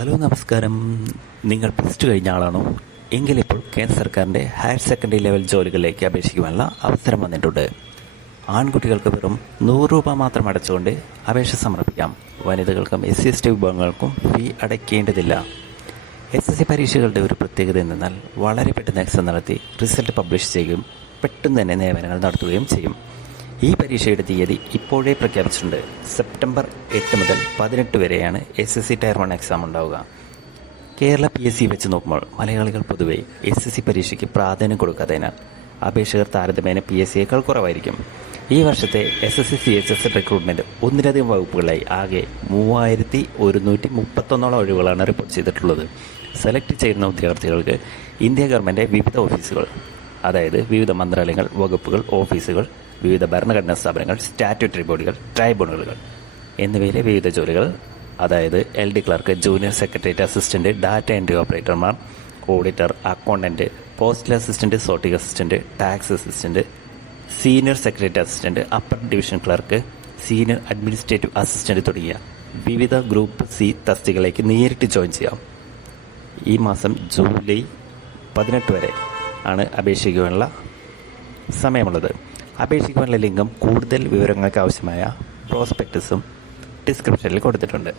Hello നമസ്കാരം. നിങ്ങൾ plus two കഴിഞ്ഞ ആളാണോ? എങ്കിലിപ്പോൾ കേന്ദ്ര സർക്കാരിൻ്റെ ഹയർ സെക്കൻഡറി ലെവൽ ജോലികളിലേക്ക് അപേക്ഷിക്കുവാനുള്ള അവസരം വന്നിട്ടുണ്ട്. ആൺകുട്ടികൾക്ക് വെറും 100 രൂപ മാത്രം അടച്ചുകൊണ്ട് അപേക്ഷ സമർപ്പിക്കാം. വനിതകൾക്കും SC/ST വിഭാഗങ്ങൾക്കും ഫീ അടയ്ക്കേണ്ടതില്ല. SSC പരീക്ഷകളുടെ ഒരു പ്രത്യേകത എന്തെന്നാൽ വളരെ പെട്ടെന്ന് എക്സാം നടത്തി റിസൾട്ട് പബ്ലിഷ് ചെയ്യുകയും പെട്ടെന്ന് തന്നെ നിയമനങ്ങൾ നടത്തുകയും ചെയ്യും. ഈ പരീക്ഷയുടെ തീയതി ഇപ്പോഴേ പ്രഖ്യാപിച്ചിട്ടുണ്ട്. സെപ്റ്റംബർ 8 മുതൽ 18 വരെയാണ് SSC ടയർ 1 എക്സാം ഉണ്ടാവുക. കേരള PSC വെച്ച് നോക്കുമ്പോൾ മലയാളികൾ പൊതുവെ SSC പരീക്ഷയ്ക്ക് പ്രാധാന്യം കൊടുക്കാത്തതിനാൽ അപേക്ഷകർ താരതമ്യേന PSCയേക്കാൾ കുറവായിരിക്കും. ഈ വർഷത്തെ SSC CHS റിക്രൂട്ട്മെൻറ്റ് ഒന്നിലധികം വകുപ്പുകളായി ആകെ 3131 ഒഴിവുകളാണ് റിപ്പോർട്ട് ചെയ്തിട്ടുള്ളത്. സെലക്ട് ചെയ്യുന്ന ഉദ്യോഗാർത്ഥികൾക്ക് ഇന്ത്യ ഗവൺമെൻറ് വിവിധ ഓഫീസുകൾ, അതായത് വിവിധ മന്ത്രാലയങ്ങൾ, വകുപ്പുകൾ, ഓഫീസുകൾ, വിവിധ ഭരണഘടനാ സ്ഥാപനങ്ങൾ, സ്റ്റാറ്റ്യൂട്ടറി ബോഡികൾ, ട്രൈബ്യൂണലുകൾ എന്നിവയിലെ വിവിധ ജോലികൾ, അതായത് LD clerk, junior secretariat assistant, data entry ഓപ്പറേറ്റർമാർ, auditor, accountant, postal assistant, sorting assistant, tax assistant, senior secretariat assistant, upper division clerk, senior administrative assistant തുടങ്ങിയ വിവിധ ഗ്രൂപ്പ് C തസ്തികകളിലേക്ക് നേരിട്ട് ജോയിൻ ചെയ്യാം. ഈ മാസം ജൂലൈ 18 വരെ ആണ് അപേക്ഷിക്കുവാനുള്ള സമയമുള്ളത്. അപേക്ഷിക്കുവാനുള്ള ലിങ്കും കൂടുതൽ വിവരങ്ങൾക്ക് ആവശ്യമായ പ്രോസ്പെക്ടസും ഡിസ്ക്രിപ്ഷനിൽ കൊടുത്തിട്ടുണ്ട്.